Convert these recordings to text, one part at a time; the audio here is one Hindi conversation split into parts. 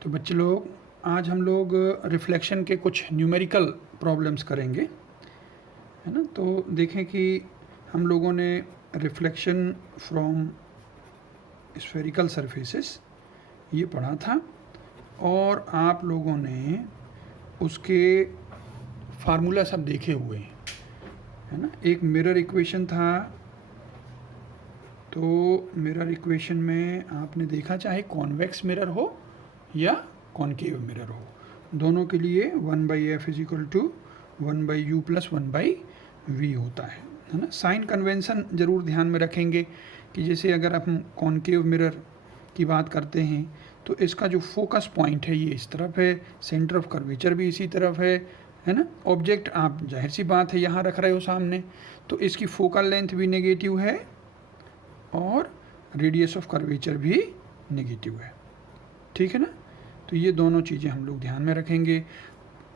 तो बच्चे लोग, आज हम लोग रिफ्लेक्शन के कुछ न्यूमेरिकल प्रॉब्लम्स करेंगे, है ना। तो देखें कि हम लोगों ने रिफ्लेक्शन फ्रॉम स्फेरिकल सरफेसेस ये पढ़ा था और आप लोगों ने उसके फार्मूला सब देखे हुए हैं, है ना। एक मिरर इक्वेशन था, तो मिरर इक्वेशन में आपने देखा चाहे कॉन्वेक्स मिरर हो या कॉनकेव मिरर हो, दोनों के लिए 1/f is equal to 1/u plus 1/v होता है ना। साइन कन्वेंशन ज़रूर ध्यान में रखेंगे कि जैसे अगर हम कॉनकेव मिरर की बात करते हैं तो इसका जो फोकस पॉइंट है ये इस तरफ है, सेंटर ऑफ कर्वेचर भी इसी तरफ है ना। ऑब्जेक्ट आप जाहिर सी बात है यहाँ रख रहे हो सामने, तो इसकी फोकल लेंथ भी नेगेटिव है और रेडियस ऑफ कर्वेचर भी नेगेटिव है, ठीक है ना। तो ये दोनों चीज़ें हम लोग ध्यान में रखेंगे।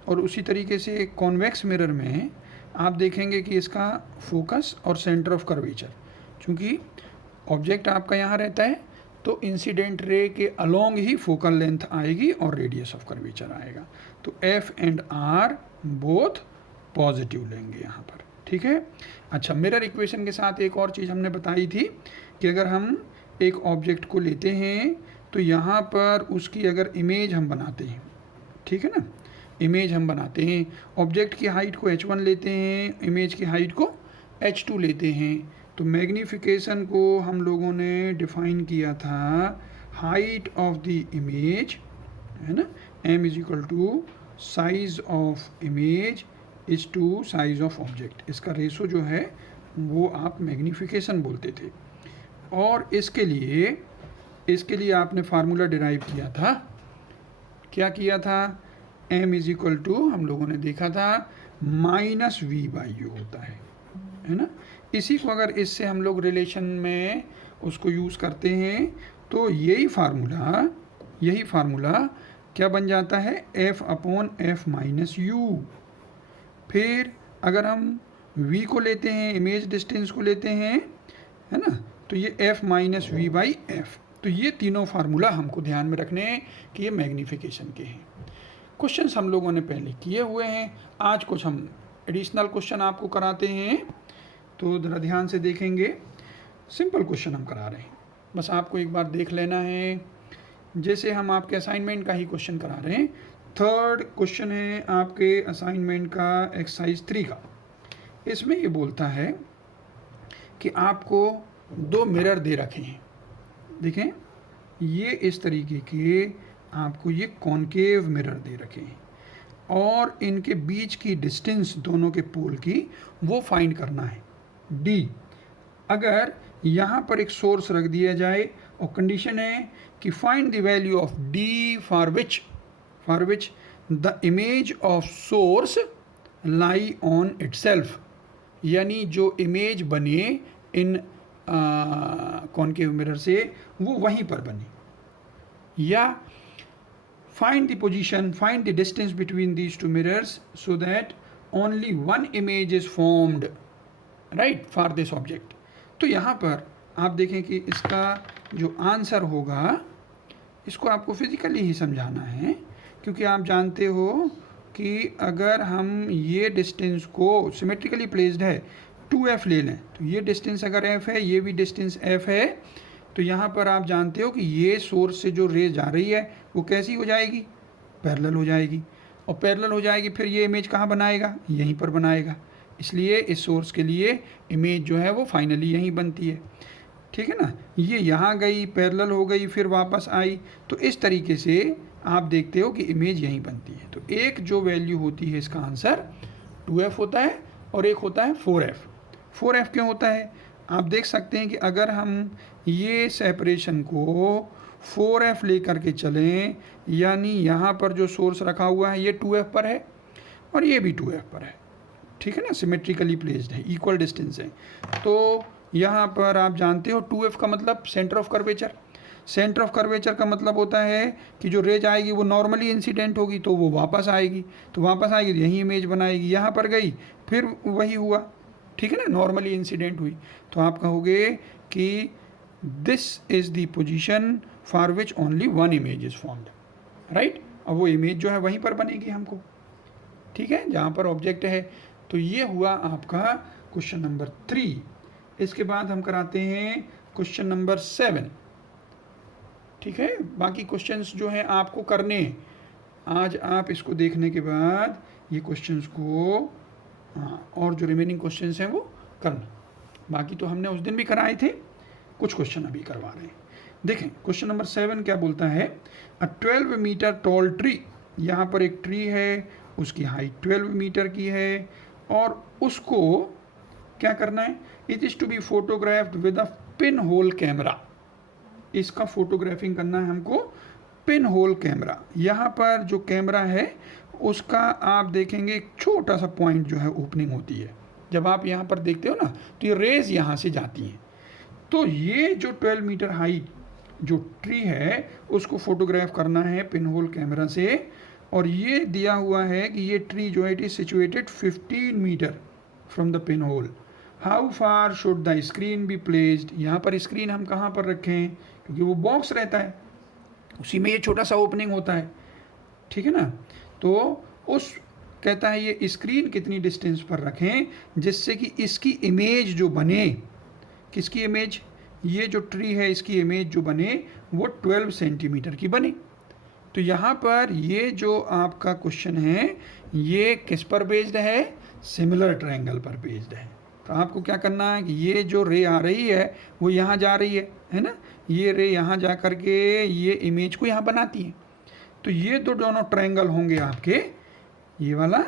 और उसी तरीके से कॉन्वेक्स मिरर में आप देखेंगे कि इसका फोकस और सेंटर ऑफ कर्वेचर, चूँकि ऑब्जेक्ट आपका यहाँ रहता है तो इंसिडेंट रे के अलोंग ही फोकल लेंथ आएगी और रेडियस ऑफ कर्वेचर आएगा। तो F and R both positive लेंगे यहाँ पर, ठीक है। अच्छा, मिरर इक्वेशन के साथ एक और चीज़ हमने बताई थी कि अगर हम एक ऑब्जेक्ट को लेते हैं तो यहाँ पर उसकी अगर इमेज हम बनाते हैं, ठीक है ना, इमेज हम बनाते हैं, ऑब्जेक्ट की हाइट को h1 लेते हैं, इमेज की हाइट को h2 लेते हैं, तो मैग्नीफिकेशन को हम लोगों ने डिफाइन किया था हाइट ऑफ द इमेज, है ना, m is equal to size of image is to size of object. इसका रेशो जो है वो आप मैग्नीफिकेशन बोलते थे। और इसके लिए आपने फार्मूला डिराइव किया था, क्या किया था, m इज इक्वल टू हम लोगों ने देखा था -v/u होता है ना। इसी को अगर इससे हम लोग रिलेशन में उसको यूज़ करते हैं तो यही फार्मूला क्या बन जाता है, f/f-u। फिर अगर हम v को लेते हैं, इमेज डिस्टेंस को लेते हैं, है ना, तो ये f-v/f। तो ये तीनों फार्मूला हमको ध्यान में रखने हैं कि ये मैग्नीफिकेशन के हैं। क्वेश्चंस हम लोगों ने पहले किए हुए हैं, आज कुछ हम एडिशनल क्वेश्चन आपको कराते हैं, तो ज़रा ध्यान से देखेंगे। सिंपल क्वेश्चन हम करा रहे हैं, बस आपको एक बार देख लेना है। जैसे हम आपके असाइनमेंट का ही क्वेश्चन करा रहे हैं, थर्ड क्वेश्चन है आपके असाइनमेंट का एक्सरसाइज 3 का। इसमें ये बोलता है कि आपको 2 मिरर दे रखे हैं, देखें ये इस तरीके के आपको ये कॉनकेव मिरर दे रखे हैं और इनके बीच की डिस्टेंस दोनों के पोल की वो फाइंड करना है d। अगर यहाँ पर एक सोर्स रख दिया जाए और कंडीशन है कि find the value of d for which the image of source lie on itself, यानी जो इमेज बने इन कॉनकेव मिरर से वो वहीं पर बने, या find the distance between these two mirrors so that only one image is formed, right, for this object। तो यहाँ पर आप देखें कि इसका जो आंसर होगा इसको आपको फिजिकली ही समझाना है, क्योंकि आप जानते हो कि अगर हम ये डिस्टेंस को सिमेट्रिकली प्लेस्ड है 2f ले लें, तो ये डिस्टेंस अगर f है, ये भी डिस्टेंस f है, तो यहाँ पर आप जानते हो कि ये सोर्स से जो रे जा रही है वो कैसी हो जाएगी, पैरेलल हो जाएगी, और पैरेलल हो जाएगी फिर ये इमेज कहाँ बनाएगा, यहीं पर बनाएगा। इसलिए इस सोर्स के लिए इमेज जो है वो फाइनली यहीं बनती है, ठीक है ना। ये यहाँ गई, पैरेलल हो गई, फिर वापस आई, तो इस तरीके से आप देखते हो कि इमेज यहीं बनती है। तो एक जो वैल्यू होती है इसका आंसर 2f होता है और एक होता है 4f। 4f क्यों होता है, आप देख सकते हैं कि अगर हम ये सेपरेशन को 4f लेकर के चलें, यानी यहाँ पर जो सोर्स रखा हुआ है ये 2f पर है और ये भी 2f पर है, ठीक है ना, सिमेट्रिकली प्लेस्ड है, इक्वल डिस्टेंस है। तो यहाँ पर आप जानते हो 2f का मतलब centre of curvature, centre of curvature का मतलब होता है कि जो रे जाएगी वो नॉर्मली इंसिडेंट होगी तो वो वापस आएगी, तो यही इमेज बनाएगी, यहाँ पर गई फिर वही हुआ, ठीक है ना, नॉर्मली इंसिडेंट हुई। तो आप कहोगे कि this is the position for which only one image is formed, right. और वो इमेज जो है वहीं पर बनेगी हमको, ठीक है, जहाँ पर ऑब्जेक्ट है। तो ये हुआ आपका क्वेश्चन नंबर 3। इसके बाद हम कराते हैं क्वेश्चन नंबर 7, ठीक है। बाकी क्वेश्चंस जो हैं आपको करने हैं आज, आप इसको देखने के बाद ये क्वेश्चंस को, हाँ, और जो रिमेनिंग क्वेश्चंस हैं वो करना। बाकी तो हमने उस दिन भी कराए थे, कुछ क्वेश्चन अभी करवा रहे हैं। देखें क्वेश्चन नंबर 7 क्या बोलता है, अ 12 मीटर टॉल ट्री, यहाँ पर एक ट्री है, उसकी हाइट 12 मीटर की है, और उसको क्या करना है, it is to be photographed with a pin hole camera. इसका फोटोग्राफिंग करना है हमको पिन होल कैमरा। यहाँ पर जो कैमरा है उसका आप देखेंगे एक छोटा सा पॉइंट जो है ओपनिंग होती है। जब आप यहाँ पर देखते हो ना तो ये रेज यहाँ से जाती हैं। तो ये जो 12 मीटर हाइट जो ट्री है उसको फोटोग्राफ करना है पिन होल कैमरा से, और ये दिया हुआ है कि ये ट्री जो है it is situated 15 metre from the pin hole. How far should the screen be placed, यहाँ पर स्क्रीन हम कहाँ पर रखें, क्योंकि वो बॉक्स रहता है उसी में ये छोटा सा ओपनिंग होता है, ठीक है ना। तो उस कहता है ये स्क्रीन कितनी डिस्टेंस पर रखें जिससे कि इसकी इमेज जो बने, किसकी इमेज, ये जो ट्री है इसकी इमेज जो बने वो 12 सेंटीमीटर की बने। तो यहाँ पर ये जो आपका क्वेश्चन है ये किस पर बेस्ड है, सिमिलर ट्रायंगल पर बेस्ड है। तो आपको क्या करना है कि ये जो रे आ रही है वो यहाँ जा रही है ना, ये रे यहाँ जा कर के ये इमेज को यहाँ बनाती है। तो ये तो दोनों ट्रायंगल होंगे आपके, ये वाला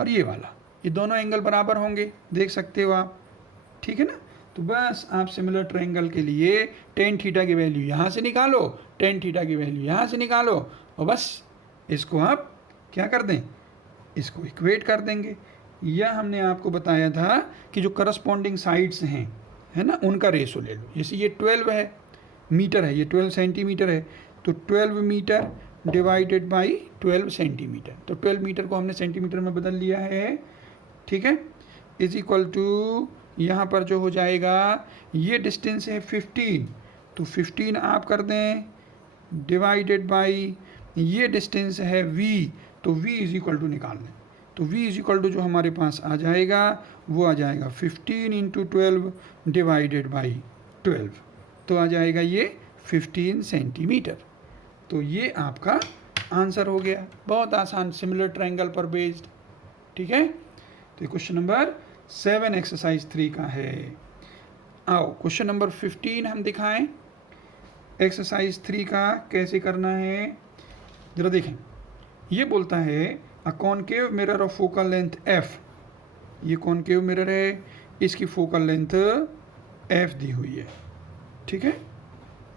और ये वाला, ये दोनों एंगल बराबर होंगे, देख सकते हो आप, ठीक है ना। तो बस आप सिमिलर ट्रायंगल के लिए टेन थीटा की वैल्यू यहाँ से निकालो, टेन थीटा की वैल्यू यहाँ से निकालो, और बस इसको आप क्या कर दें, इसको इक्वेट कर देंगे। यह हमने आपको बताया था कि जो करस्पॉन्डिंग साइड्स हैं, है ना, उनका रेशो ले लो। जैसे ये 12 है मीटर है, ये 12 सेंटीमीटर है, तो 12 मीटर डिवाइडेड बाई 12 सेंटीमीटर, तो 12 मीटर को हमने सेंटीमीटर में बदल लिया है, ठीक है, इज इक्वल टू यहाँ पर जो हो जाएगा ये डिस्टेंस है 15, तो 15 आप कर दें डिवाइडेड बाई ये डिस्टेंस है v, तो v इज इक्वल टू निकाल लें। तो v इज इक्वल टू जो हमारे पास आ जाएगा वो आ जाएगा 15 इंटू 12 डिवाइडेड बाई 12, तो आ जाएगा ये 15 सेंटीमीटर। तो ये आपका आंसर हो गया, बहुत आसान, सिमिलर ट्रायंगल पर बेस्ड, ठीक है। तो क्वेश्चन नंबर 7 एक्सरसाइज 3 का है। आओ क्वेश्चन नंबर 15 हम दिखाएं, एक्सरसाइज 3 का कैसे करना है जरा देखें। ये बोलता है अ concave mirror of focal length f, ये कॉनकेव मिरर है, इसकी फोकल लेंथ f दी हुई है, ठीक है,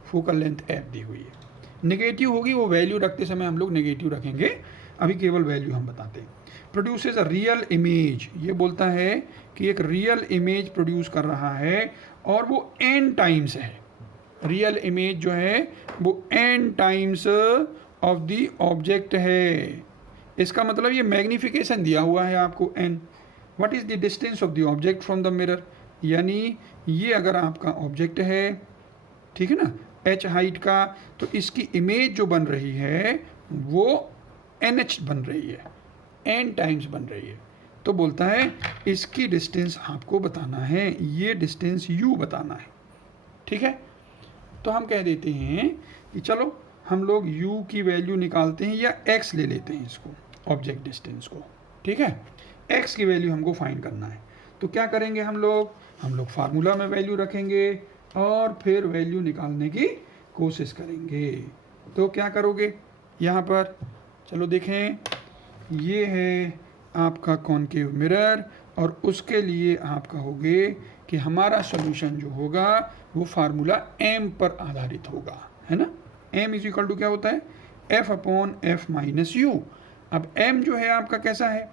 फोकल लेंथ f दी हुई है। नेगेटिव होगी वो वैल्यू रखते समय हम लोग नेगेटिव रखेंगे, अभी केवल वैल्यू हम बताते हैं। प्रोड्यूसेस अ रियल इमेज, ये बोलता है कि एक रियल इमेज प्रोड्यूस कर रहा है और वो n टाइम्स है, रियल इमेज जो है वो n times of the object है। इसका मतलब ये मैग्निफिकेशन दिया हुआ है आपको n। What is the distance of the object from the mirror, यानी ये अगर आपका ऑब्जेक्ट है, ठीक है ना, h हाइट का, तो इसकी इमेज जो बन रही है वो nh बन रही है, n टाइम्स बन रही है। तो बोलता है इसकी डिस्टेंस आपको बताना है, ये डिस्टेंस u बताना है, ठीक है। तो हम कह देते हैं कि चलो हम लोग u की वैल्यू निकालते हैं या x ले लेते हैं इसको, ऑब्जेक्ट डिस्टेंस को, ठीक है। x की वैल्यू हमको फाइंड करना है, तो क्या करेंगे हम लोग फार्मूला में वैल्यू रखेंगे और फिर वैल्यू निकालने की कोशिश करेंगे। तो क्या करोगे यहाँ पर, चलो देखें, ये है आपका कॉनकेव मिरर और उसके लिए आप कहोगे कि हमारा सॉल्यूशन जो होगा वो फार्मूला m पर आधारित होगा, है ना। m इज इक्वल टू क्या होता है, f upon f minus u। अब m जो है आपका कैसा है,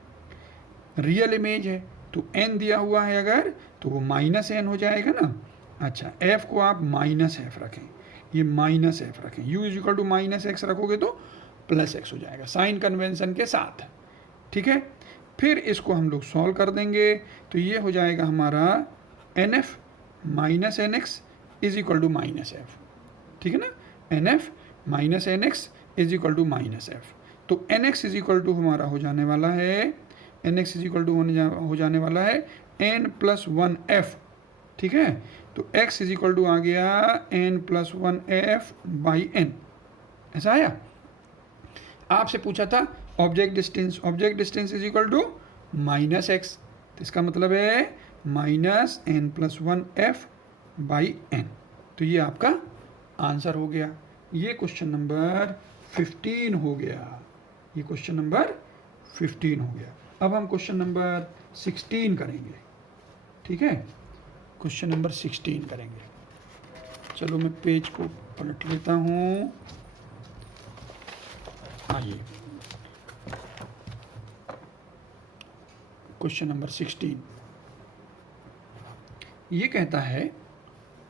रियल इमेज है, तो n दिया हुआ है अगर तो वो माइनस n हो जाएगा ना। अच्छा, f को आप माइनस f रखें, ये माइनस f रखें, u is equal to minus x रखोगे तो प्लस x हो जाएगा साइन कन्वेंशन के साथ, ठीक है। फिर इसको हम लोग सॉल्व कर देंगे, तो ये हो जाएगा हमारा nf minus nx is equal to minus f, ठीक है ना। nf minus nx is equal to minus F. तो N X is equal to हमारा हो जाने वाला है, N X is equal to हो जाने वाला है एन प्लस वन एफ। ठीक है, तो x इज इक्वल टू आ गया n plus one F by N, ऐसा आया। आपसे पूछा था object distance is equal to minus X, तो इसका मतलब है minus N plus one F by N. तो ये आपका आंसर हो गया। ये क्वेश्चन नंबर 15 हो गया, ये क्वेश्चन नंबर 15 हो गया। अब हम क्वेश्चन नंबर 16 करेंगे। ठीक है, क्वेश्चन नंबर 16 करेंगे। चलो मैं पेज को पलट लेता हूँ। आइए, क्वेश्चन नंबर 16 ये कहता है,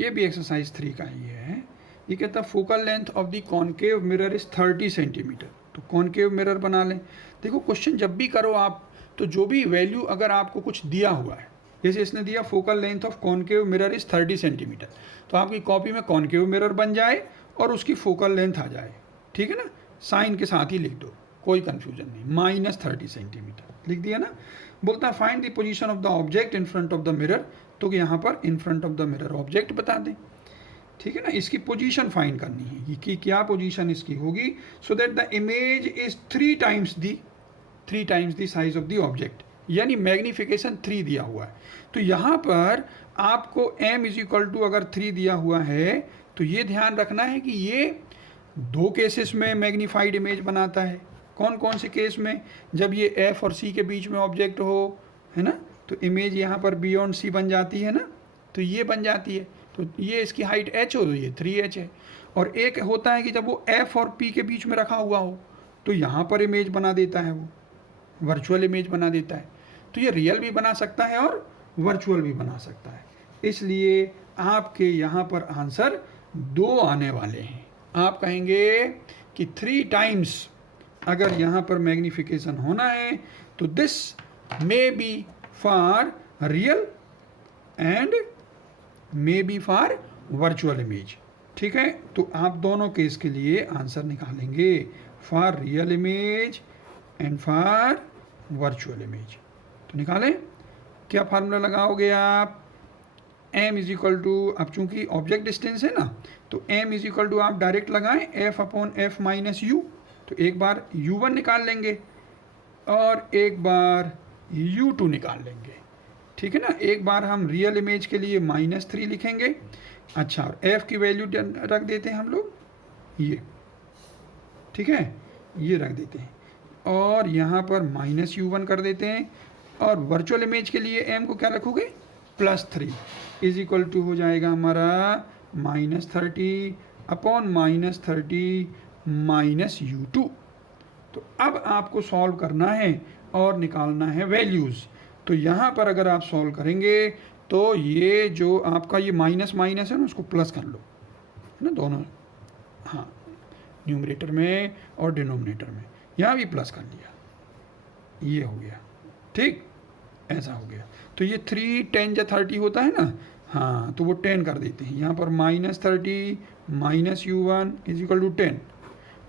ये भी एक्सरसाइज 3 का ही है। ये कहता है focal length of the concave mirror is 30 centimetre. तो कॉनकेव मिरर बना लें। देखो क्वेश्चन जब भी करो आप, तो जो भी वैल्यू अगर आपको कुछ दिया हुआ है, जैसे इसने दिया focal length of concave mirror is 30 centimetre, तो आपकी कॉपी में कॉनकेव मिरर बन जाए और उसकी फोकल लेंथ आ जाए। ठीक है ना, साइन के साथ ही लिख दो, कोई कंफ्यूजन नहीं, माइनस 30 सेंटीमीटर लिख दिया ना। बोलता है find the position of the object in front of the mirror. तो यहाँ पर in front of the mirror object बता दें। ठीक है ना, इसकी पोजीशन फाइंड करनी है कि क्या पोजीशन इसकी होगी, so that the image is 3 times the size of the object, यानी मैग्निफिकेशन 3 दिया हुआ है। तो यहाँ पर आपको m इज इक्वल टू अगर 3 दिया हुआ है, तो ये ध्यान रखना है कि ये 2 केसेस में मैग्नीफाइड इमेज बनाता है। कौन कौन से केस में, जब ये f और c के बीच में ऑब्जेक्ट हो, है ना, तो इमेज यहाँ पर बियॉन्ड c बन जाती है ना, तो ये बन जाती है। तो ये इसकी हाइट h हो, तो ये 3h है। और एक होता है कि जब वो f और p के बीच में रखा हुआ हो, तो यहाँ पर इमेज बना देता है, वो वर्चुअल इमेज बना देता है। तो ये रियल भी बना सकता है और वर्चुअल भी बना सकता है। इसलिए आपके यहाँ पर आंसर 2 आने वाले हैं। आप कहेंगे कि 3 टाइम्स अगर यहाँ पर मैग्निफिकेशन होना है, तो this may be for real and may be for virtual image. ठीक है, तो आप दोनों केस के लिए आंसर निकालेंगे, for real image and for virtual image. तो निकालें, क्या फार्मूला लगाओगे आप, m इज इक्वल टू, अब चूंकि ऑब्जेक्ट डिस्टेंस है ना, तो m इज इक्वल टू आप डायरेक्ट लगाएं f upon f minus you. तो एक बार u1 निकाल लेंगे और एक बार u2 निकाल लेंगे। ठीक है ना, एक बार हम रियल इमेज के लिए -3 लिखेंगे। अच्छा, और f की वैल्यू रख देते हैं हम लोग ये, ठीक है, ये रख देते हैं और यहाँ पर -u1 कर देते हैं। और वर्चुअल इमेज के लिए m को क्या रखोगे, +3 इज इक्वल टू हो जाएगा हमारा -30 अपॉन -30 माइनस u2। तो अब आपको सॉल्व करना है और निकालना है वैल्यूज़। तो यहाँ पर अगर आप सॉल्व करेंगे तो ये जो आपका ये माइनस माइनस है ना, उसको प्लस कर लो, है ना, दोनों, हाँ, न्यूमरेटर में और डिनोमिनेटर में, यहाँ भी प्लस कर लिया, ये हो गया। ठीक, ऐसा हो गया। तो ये 3 10 या 30 होता है ना, हाँ, तो वो 10 कर देते हैं। यहाँ पर -30 minus u1 is equal to 10।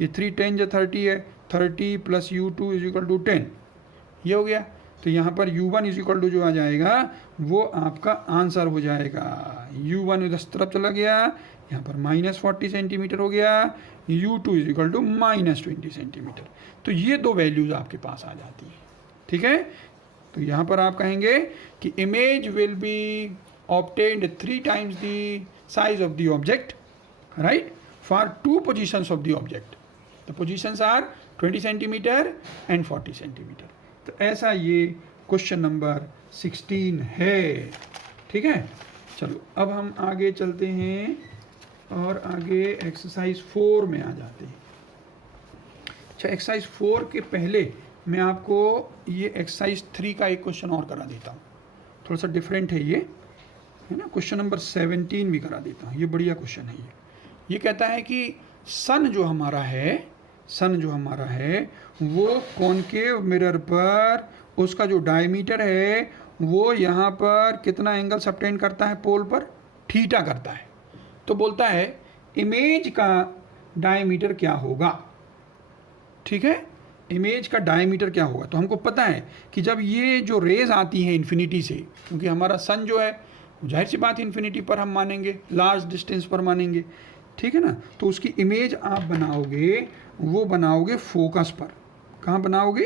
ये 3 10 या 30 है, 30 plus u2 is equal to 10, ये हो गया। तो यहाँ पर u1 इज इक्वल टू जो आ जाएगा वो आपका आंसर हो जाएगा। u1 इस तरफ चला गया, यहाँ पर -40 सेंटीमीटर हो गया, u2 is equal to -20 centimetre. तो ये 2 वैल्यूज़ आपके पास आ जाती हैं। ठीक है, तो यहाँ पर आप कहेंगे कि image will B obtained 3 times the size of the object, right, for 2 positions of the object. The positions are 20 centimeter and 40 centimeter. तो ऐसा ये क्वेश्चन नंबर 16 है। ठीक है, चलो अब हम आगे चलते हैं और आगे एक्सरसाइज 4 में आ जाते हैं। अच्छा, एक्सरसाइज 4 के पहले मैं आपको ये एक्सरसाइज 3 का एक क्वेश्चन और करा देता हूँ, थोड़ा सा डिफरेंट है ये, है ना। क्वेश्चन नंबर 17 भी करा देता हूँ, ये बढ़िया क्वेश्चन है। ये कहता है कि सन जो हमारा है वो कॉनकेव मिरर पर उसका जो डायमीटर है वो यहाँ पर कितना एंगल सबटेंड करता है, पोल पर थीटा करता है। तो बोलता है इमेज का डायमीटर क्या होगा। ठीक है, इमेज का डायमीटर क्या होगा। तो हमको पता है कि जब ये जो रेज आती हैं इन्फिनिटी से, क्योंकि हमारा सन जो है जाहिर सी बात इन्फिनिटी पर हम मानेंगे, लार्ज डिस्टेंस पर मानेंगे, ठीक है ना। तो उसकी इमेज आप बनाओगे, वो बनाओगे फोकस पर। कहाँ बनाओगे?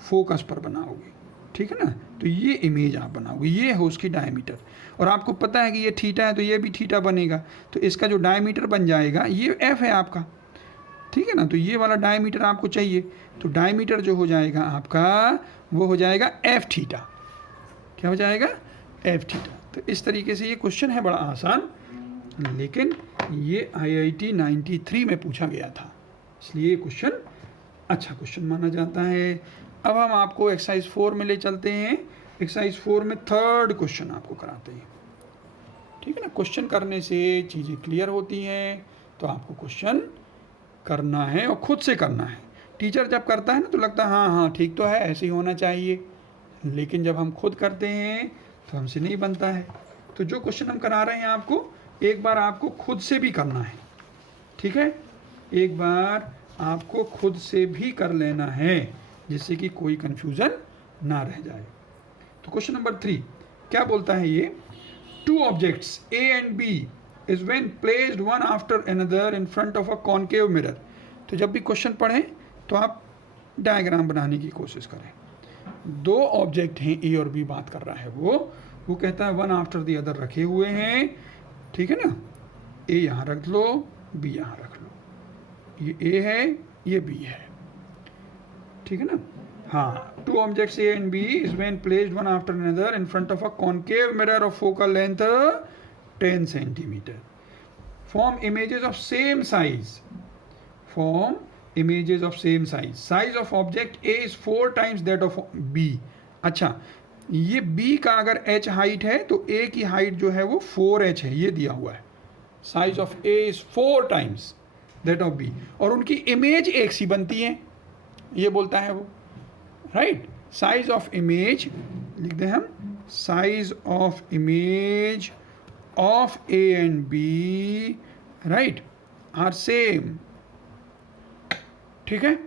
फोकस पर बनाओगे, ठीक है ना। तो ये इमेज आप बनाओगे, ये है उसकी डायमीटर। और आपको पता है कि ये थीटा है तो ये भी थीटा बनेगा, तो इसका जो डायमीटर बन जाएगा ये एफ है आपका, ठीक है ना। तो ये वाला डायमीटर आपको चाहिए, तो डायमीटर जो हो जाएगा आपका वो हो जाएगा एफ थीटा। क्या हो जाएगा? F theta. तो इस तरीके से ये क्वेश्चन है बड़ा आसान, लेकिन ये IIT 93 में पूछा गया था, इसलिए ये क्वेश्चन अच्छा क्वेश्चन माना जाता है। अब हम आपको एक्सरसाइज 4 में ले चलते हैं। एक्सरसाइज 4 में थर्ड क्वेश्चन आपको कराते हैं, ठीक है ना। क्वेश्चन करने से चीज़ें क्लियर होती हैं, तो आपको क्वेश्चन करना है और खुद से करना है। टीचर जब करता है ना तो लगता है हाँ हाँ ठीक तो है, ऐसे ही होना चाहिए, लेकिन जब हम खुद करते हैं तो हमसे नहीं बनता है। तो जो क्वेश्चन हम करा रहे हैं आपको, एक बार आपको खुद से भी करना है, ठीक है। एक बार आपको खुद से भी कर लेना है, जिससे कि कोई कंफ्यूजन ना रह जाए। तो क्वेश्चन नंबर 3 क्या बोलता है ये? 2 objects A and B is when placed one after another in front of a concave mirror। तो जब भी क्वेश्चन पढ़ें तो आप डायग्राम बनाने की कोशिश करें। 2 ऑब्जेक्ट हैं A और B, बात कर रहा है वो कहता है वन आफ्टर द अदर रखे हुए हैं, ठीक है ना। A यहाँ रख लो, B यहाँ रख लो, ये A है, ये B है, ठीक है ना। हाँ, 2 objects A and B is when placed one after another in front of a concave mirror of focal length 10 centimeter. Form images of same size. Form images of same size. Size of object A is 4 times that of B. अच्छा, ये B का अगर h हाइट है तो A की हाइट जो है वो 4h है, ये दिया हुआ है। Size of A is 4 times that of B, और उनकी इमेज एक सी बनती है, ये बोलता है वो, राइट। साइज ऑफ इमेज लिख दें हम, size of image of A and B, right, are same, ठीक है।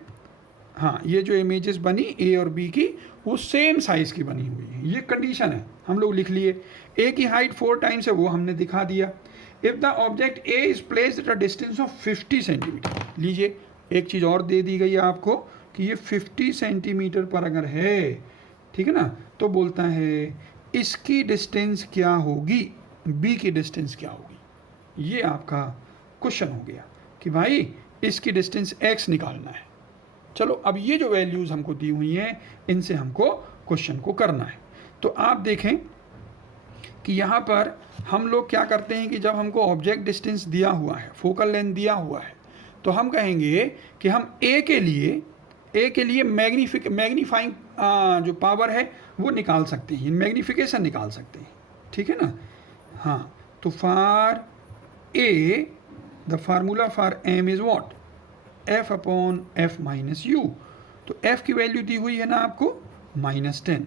हाँ, ये जो इमेजेस बनी A और B की वो सेम साइज की बनी हुई है, ये कंडीशन है, हम लोग लिख लिए। A की हाइट 4 टाइम्स है, वो हमने दिखा दिया। If the object A is placed at a distance of 50 centimetre, लीजिए एक चीज़ और दे दी गई है आपको कि ये 50 सेंटीमीटर पर अगर है, ठीक है ना, तो बोलता है इसकी डिस्टेंस क्या होगी, B की डिस्टेंस क्या होगी। ये आपका क्वेश्चन हो गया कि भाई इसकी डिस्टेंस x निकालना है। चलो, अब ये जो वैल्यूज़ हमको दी हुई हैं, इनसे हमको क्वेश्चन को करना है। तो आप देखें कि यहाँ पर हम लोग क्या करते हैं कि जब हमको ऑब्जेक्ट डिस्टेंस दिया हुआ है, फोकल लेंथ दिया हुआ है, तो हम कहेंगे कि हम A के लिए मैग्नीफाइंग जो पावर है वो निकाल सकते हैं, मैग्नीफिकेशन निकाल सकते हैं, ठीक है ना। हाँ, तो for A the formula for M is what? F upon F minus U। तो F की वैल्यू दी हुई है ना आपको -10,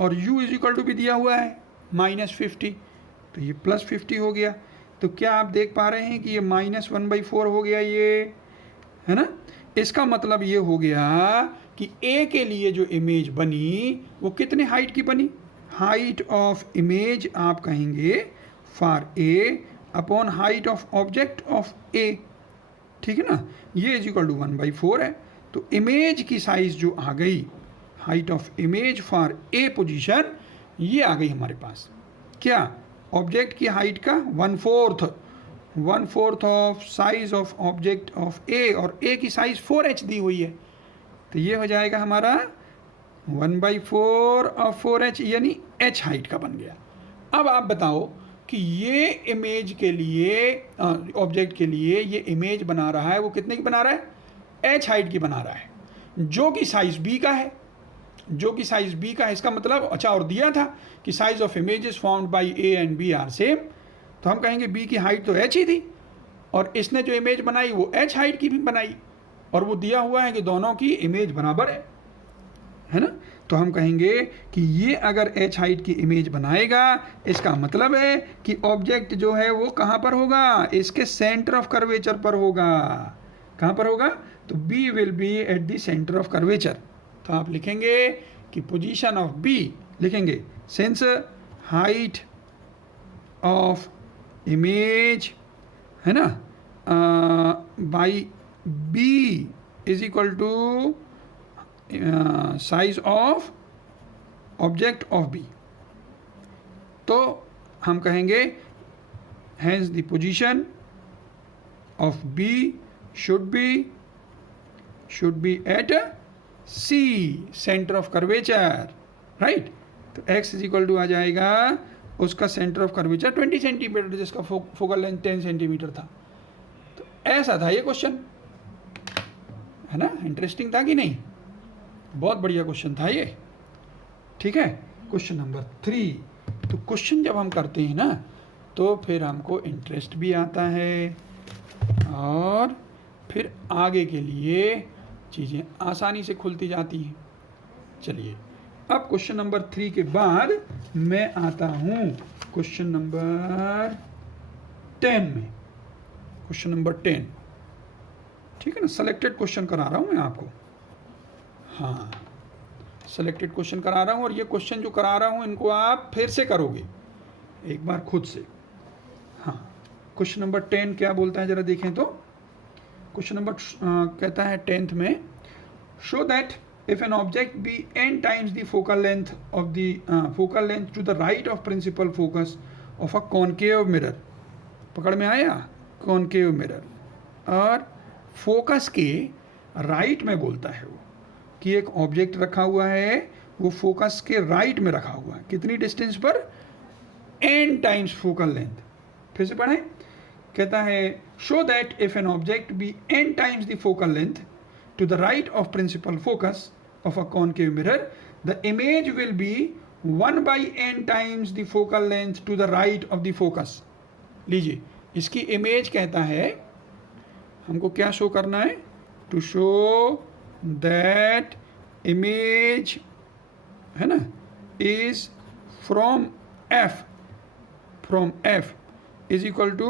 और U इज इक्वल टू भी दिया हुआ है -50, तो ये +50 हो गया। तो क्या आप देख पा रहे हैं कि ये -1/4 हो गया, ये है ना। इसका मतलब ये हो गया कि A के लिए जो इमेज बनी वो कितने हाइट की बनी? हाइट ऑफ इमेज आप कहेंगे for A upon height of object of A, ठीक है ना। ये इज इक्वल टू 1/4 है। तो इमेज की साइज जो आ गई, height of image for A position, ये आ गई हमारे पास। क्या? ऑब्जेक्ट की हाइट का 1/4 of size of object of A, और A की साइज 4h दी हुई है, तो ये हो जाएगा हमारा 1/4 ऑफ 4h, यानी h हाइट का बन गया। अब आप बताओ कि ये इमेज के लिए, ऑब्जेक्ट के लिए ये इमेज बना रहा है, वो कितने की बना रहा है? h हाइट की बना रहा है, जो कि साइज B का है, इसका मतलब अच्छा, और दिया था कि size of images formed by A and B are same, तो हम कहेंगे B की हाइट तो h ही थी, और इसने जो इमेज बनाई वो h हाइट की भी बनाई, और वो दिया हुआ है कि दोनों की इमेज बराबर है ना। तो हम कहेंगे कि ये अगर h हाइट की इमेज बनाएगा, इसका मतलब है कि ऑब्जेक्ट जो है वो कहाँ पर होगा? इसके सेंटर ऑफ कर्वेचर पर होगा, कहाँ पर होगा? तो B will be at the centre of curvature. तो आप लिखेंगे कि पोजीशन ऑफ B, लिखेंगे सिंस हाइट ऑफ इमेज, है ना, by B is equal to size of object of B। तो हम कहेंगे hence the position of B should be at C, center of curvature, right? तो x इज इक्वल टू आ जाएगा उसका सेंटर ऑफ कर्वेचर 20 सेंटीमीटर, जिसका फोकल लेंथ 10 सेंटीमीटर था। तो ऐसा था ये क्वेश्चन, है ना? इंटरेस्टिंग था कि नहीं? बहुत बढ़िया क्वेश्चन था ये, ठीक है। Question number 3। तो क्वेश्चन जब हम करते हैं ना तो फिर हमको इंटरेस्ट भी आता है और फिर आगे के लिए चीज़ें आसानी से खुलती जाती हैं। चलिए अब क्वेश्चन नंबर 3 के बाद मैं आता हूँ क्वेश्चन नंबर 10 में। क्वेश्चन नंबर 10, ठीक है ना? सेलेक्टेड क्वेश्चन करा रहा हूँ मैं आपको, हाँ सेलेक्टेड क्वेश्चन करा रहा हूँ। और ये क्वेश्चन जो करा रहा हूँ इनको आप फिर से करोगे एक बार खुद से। हाँ, क्वेश्चन नंबर 10 क्या बोलता है जरा देखें तो। क्वेश्चन नंबर कहता है 10th में, show that if an object be n times the focal length of the focal length to the right of principal focus of a concave mirror. पकड़ में आया? कॉनकेव मिरर, और फोकस के राइट में बोलता है वो कि एक ऑब्जेक्ट रखा हुआ है, वो फोकस के राइट में रखा हुआ है। कितनी डिस्टेंस पर? n times focal length. फिर से पढ़ें, कहता है show that if an object be n times the focal length to the right of principal focus of a concave mirror, the image will be 1/n times the focal length to the right of the focus. लीजिए, इसकी इमेज कहता है हमको क्या शो करना है? टू शो दैट इमेज, है ना, is from f is equal to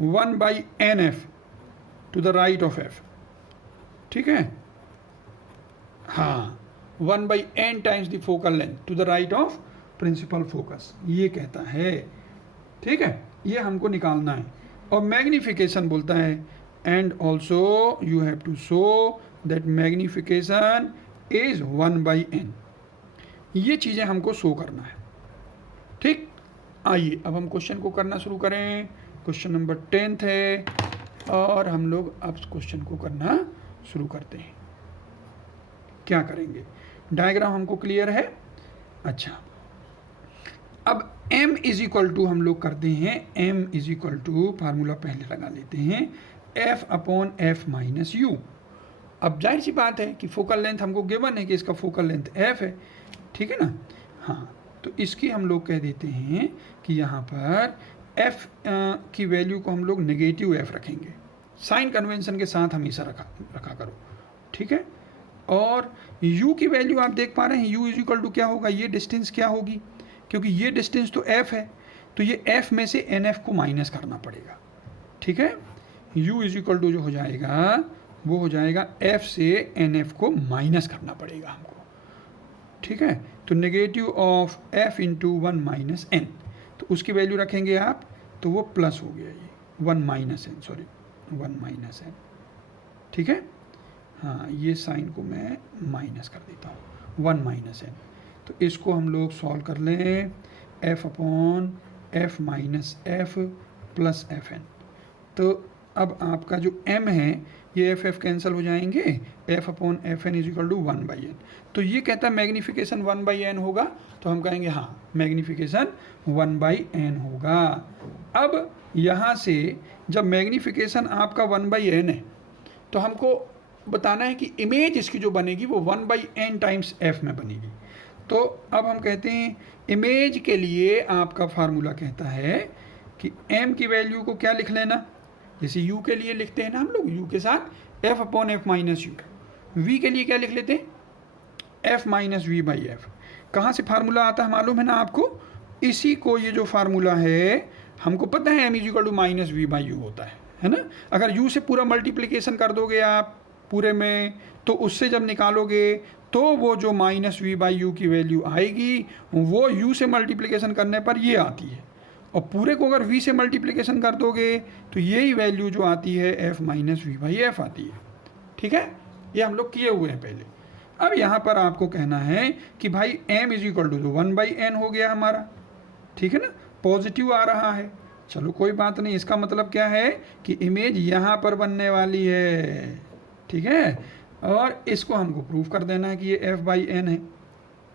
1/nf to the right of f, ठीक है? हाँ, 1/n times the focal length to the right of principal focus, ये कहता है, ठीक है? ये हमको निकालना है। और मैग्निफिकेशन बोलता है and also you have to show that magnification is 1/n। ये चीज़ें हमको शो करना है, ठीक? आइए अब हम क्वेश्चन को करना शुरू करें। क्वेश्चन नंबर 10 है और हम लोग अब क्वेश्चन को करना शुरू करते हैं। क्या करेंगे? डायग्राम हमको क्लियर है? अच्छा, अब m इज इक्वल टू हम लोग करते हैं, m is equal to formula पहले लगा लेते हैं, f/f माइनस u। अब जाहिर सी बात है कि फोकल लेंथ हमको गिवन है कि इसका फोकल लेंथ f है, ठीक है ना? हाँ, तो इसकी हम लोग कह देते हैं कि यहाँ पर f की वैल्यू को हम लोग नेगेटिव f रखेंगे। साइन कन्वेंशन के साथ हमेशा रखा करो, ठीक है? और u की वैल्यू आप देख पा रहे हैं, u इज इक्वल टू क्या होगा? ये डिस्टेंस क्या होगी? क्योंकि ये डिस्टेंस तो f है, तो ये f में से nf को माइनस करना पड़ेगा, ठीक है? u इज इक्वल टू जो हो जाएगा वो हो जाएगा f से nf को माइनस करना पड़ेगा हमको, ठीक है? तो negative of f into 1 minus n, तो उसकी वैल्यू रखेंगे आप तो वो प्लस हो गया, ये 1 माइनस n, ठीक है? हाँ, ये साइन को मैं माइनस कर देता हूँ, 1 माइनस n। तो इसको हम लोग सॉल्व कर लें, f/f minus f plus fn। तो अब आपका जो m है ये f कैंसिल हो जाएंगे, f/fn is equal to 1/n। तो ये कहता है मैग्निफिकेशन 1/n होगा, तो हम कहेंगे हाँ मैग्निफिकेशन 1/n होगा। अब यहाँ से जब मैग्निफिकेशन आपका 1/n है तो हमको बताना है कि इमेज इसकी जो बनेगी वो 1/n टाइम्स f में बनेगी। तो अब हम कहते हैं इमेज के लिए आपका फार्मूला कहता है कि m की वैल्यू को क्या लिख लेना, जैसे u के लिए लिखते हैं ना हम लोग, u के साथ f/f माइनस u। v के लिए क्या लिख लेते हैं? f minus v/f। कहाँ से फार्मूला आता है मालूम है ना आपको? इसी को, ये जो फार्मूला है हमको पता है m is equal to minus v/u होता है, है ना। अगर u से पूरा मल्टीप्लिकेशन कर दोगे आप पूरे में, तो उससे जब निकालोगे तो वो जो माइनस वी बाई यू की वैल्यू आएगी वो u से मल्टीप्लिकेशन करने पर ये आती है, और पूरे को अगर v से मल्टीप्लिकेशन कर दोगे तो यही वैल्यू जो आती है f minus V by F आती है। ठीक है, ये हम लोग किए हुए हैं पहले। अब यहाँ पर आपको कहना है कि भाई m is equal to 1/n हो गया हमारा, ठीक है ना, पॉजिटिव आ रहा है। चलो कोई बात नहीं, इसका मतलब क्या है कि इमेज यहाँ पर बनने वाली है, ठीक है, और इसको हमको प्रूव कर देना है कि ये f/n है।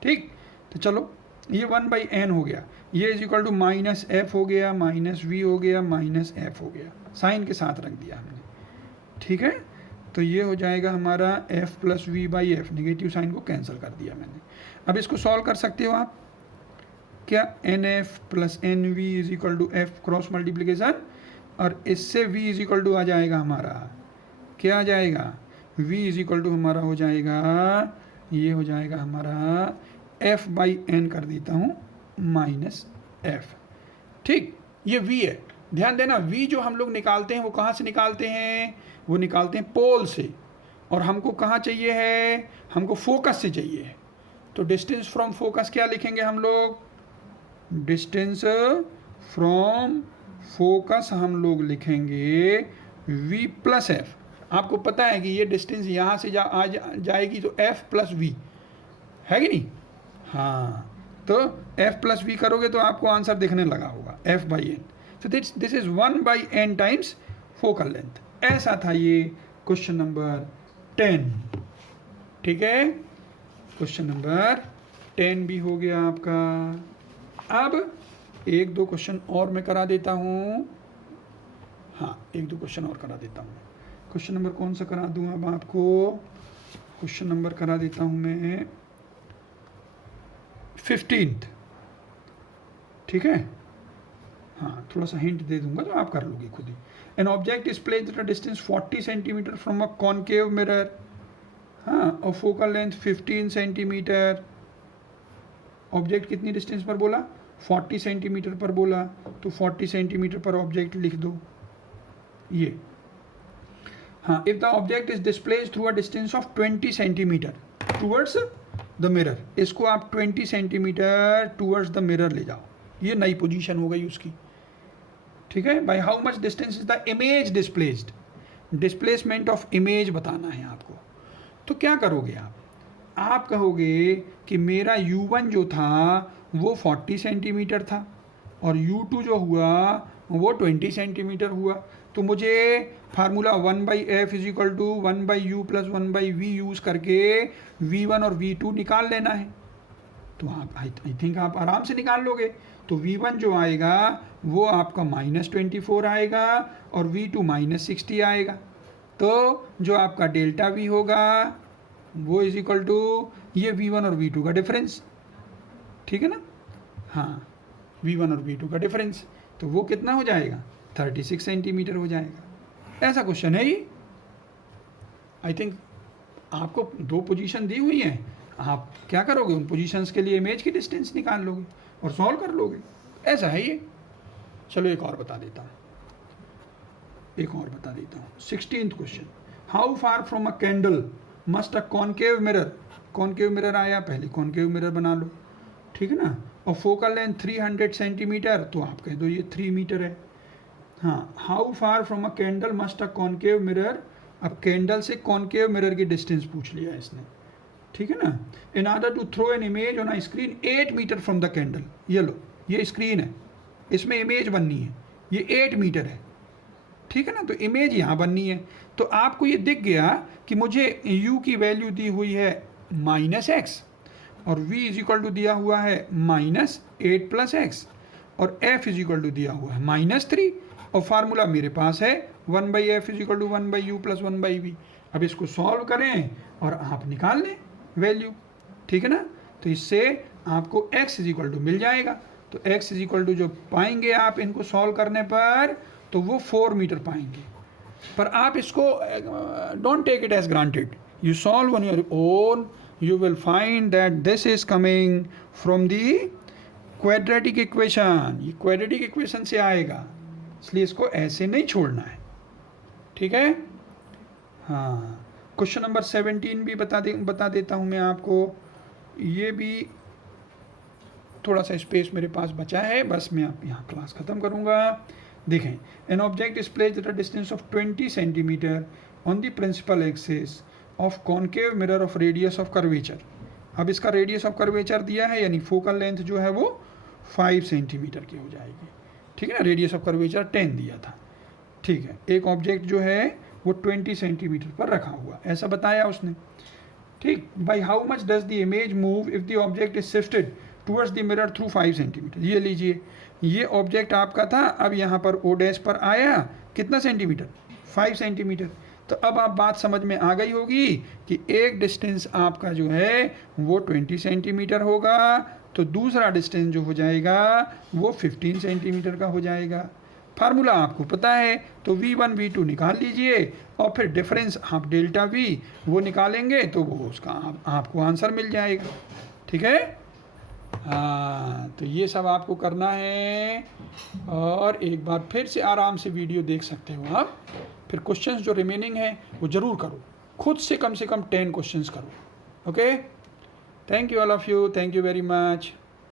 ठीक, तो चलो ये 1/n हो गया, ये is equal to minus F हो गया, माइनस वी हो गया, माइनस एफ हो गया, साइन के साथ रख दिया हमने। ठीक है, तो ये हो जाएगा हमारा f plus V by F, negative sign को कैंसिल कर दिया मैंने। अब इसको सॉल्व कर सकते हो आप, क्या N F plus N V is equal to F cross multiplication, और इससे v इज इक्वल टू आ जाएगा हमारा, क्या आ जाएगा, v इज इक्वल टू हमारा हो जाएगा, ये हो जाएगा हमारा f बाई एन कर देता हूँ माइनस एफ। ठीक, ये v है, ध्यान देना v जो हम लोग निकालते हैं वो कहाँ से निकालते हैं, वो निकालते हैं पोल से, और हमको कहाँ चाहिए है, हमको फोकस से चाहिए है। तो डिस्टेंस फ्रॉम फोकस क्या लिखेंगे हम लोग, डिस्टेंस फ्रॉम फोकस हम लोग लिखेंगे v प्लस एफ। आपको पता है कि ये डिस्टेंस यहाँ से जाएगी तो f प्लस वी है कि नहीं, हाँ, तो f प्लस वी करोगे तो आपको आंसर दिखने लगा होगा f/n। तो this is 1/n times focal length. ऐसा था ये क्वेश्चन नंबर 10। ठीक है, क्वेश्चन नंबर 10 भी हो गया आपका। अब एक दो क्वेश्चन और मैं करा देता हूँ, हाँ एक दो क्वेश्चन और करा देता हूँ। क्वेश्चन नंबर कौन सा करा दूँ अब आपको, क्वेश्चन नंबर करा देता हूँ मैं 15। ठीक है, हाँ थोड़ा सा हिंट दे दूंगा तो आप कर लोगे खुद ही। An object is placed at a distance 40 centimetre from a concave mirror, हाँ, और फोकल लेंथ 15 सेंटीमीटर। ऑब्जेक्ट कितनी डिस्टेंस पर बोला, 40 सेंटीमीटर पर बोला, तो 40 सेंटीमीटर पर ऑब्जेक्ट लिख दो ये। हाँ, if the object is displaced through a distance of 20 centimetre towards the mirror, इसको आप 20 सेंटीमीटर टूवर्ड्स द मिरर ले जाओ, ये नई पोजीशन हो गई उसकी। ठीक है, by how much distance is the image displaced, displacement of image बताना है आपको। तो क्या करोगे आप कहोगे कि मेरा u1 जो था वो 40 सेंटीमीटर था और u2 जो हुआ वो 20 सेंटीमीटर हुआ, तो मुझे formula 1/f is equal to 1/u plus 1/v use करके v1 और v2 निकाल लेना है। तो आप आई थिंक आप आराम से निकाल लोगे। तो v1 जो आएगा वो आपका -24 आएगा और v2 -60 आएगा। तो जो आपका डेल्टा v होगा वो इज इक्वल टू ये v1 और v2 का डिफरेंस, ठीक है ना, हाँ v1 और v2 का डिफरेंस, तो वो कितना हो जाएगा 36 सेंटीमीटर हो जाएगा। ऐसा क्वेश्चन है ये। आई थिंक आपको दो पोजीशन दी हुई हैं, आप क्या करोगे उन पोजीशंस के लिए इमेज की डिस्टेंस निकाल लोगे और सॉल्व कर लोगे, ऐसा है ये। चलो एक और बता देता हूँ, 16th question, how far from a candle must a concave mirror, concave mirror आया, पहले कॉनकेव मिरर बना लो, ठीक है ना, और फोकल लेंथ 300 सेंटीमीटर, तो आप कह दो ये 3 मीटर है। हाँ, how far from a candle must a concave mirror, अब कैंडल से कॉनकेव मिरर की डिस्टेंस पूछ लिया इसने, ठीक है ना। In order to throw an image on a screen 8 metre from the candle, ये लो ये स्क्रीन है, इसमें इमेज बननी है, ये 8 मीटर है, ठीक है ना, तो इमेज यहाँ बननी है। तो आपको ये दिख गया कि मुझे u की वैल्यू दी हुई है -x और v इज इक्वल टू दिया हुआ है -8 + x और f इज इक्वल टू दिया हुआ है -3 और फार्मूला मेरे पास है 1/f is equal to 1/u plus 1/v। अब इसको सॉल्व करें और आप निकाल लें वैल्यू, ठीक है ना। तो इससे आपको x इज इक्वल टू मिल जाएगा। तो x इज इक्वल टू जो पाएंगे आप इनको सॉल्व करने पर तो वो 4 मीटर पाएंगे। पर आप इसको don't take it as granted, you solve on your own, you will find that this is coming from the quadratic equation, ये quadratic equation से आएगा, इसलिए इसको ऐसे नहीं छोड़ना है, ठीक है। हाँ, क्वेश्चन नंबर 17 भी बता देता हूँ मैं आपको। ये भी थोड़ा सा स्पेस मेरे पास बचा है, बस मैं आप यहाँ क्लास ख़त्म करूँगा। देखें, an object is placed at a distance of 20 centimetre on the principal axis of concave mirror of radius of curvature. अब इसका रेडियस ऑफ कर्वेचर दिया है, यानी फोकल लेंथ जो है वो 5 सेंटीमीटर की हो जाएगी। ठीक है ना, रेडियस ऑफ कर्वेचर 10 दिया था। ठीक है, एक ऑब्जेक्ट जो है वो 20 सेंटीमीटर पर रखा हुआ, ऐसा बताया उसने। ठीक, by how much does the image move if the object is shifted towards the mirror through 5 centimetre. ये लीजिए, ये ऑब्जेक्ट आपका था, अब यहाँ पर ओ डैश पर आया, कितना सेंटीमीटर, 5 सेंटीमीटर। तो अब आप बात समझ में आ गई होगी कि एक डिस्टेंस आपका जो है वो 20 सेंटीमीटर होगा, तो दूसरा डिस्टेंस जो हो जाएगा वो 15 सेंटीमीटर का हो जाएगा। फार्मूला आपको पता है, तो V1 V2 निकाल लीजिए और फिर डिफरेंस आप डेल्टा V वो निकालेंगे तो वो उसका आपको आंसर मिल जाएगा। ठीक है, हाँ, तो ये सब आपको करना है। और एक बार फिर से आराम से वीडियो देख सकते हो आप। फिर क्वेश्चंस जो रिमेनिंग है वो ज़रूर करो, खुद से कम 10 क्वेश्चंस करो। Okay, thank you all of you, thank you very much.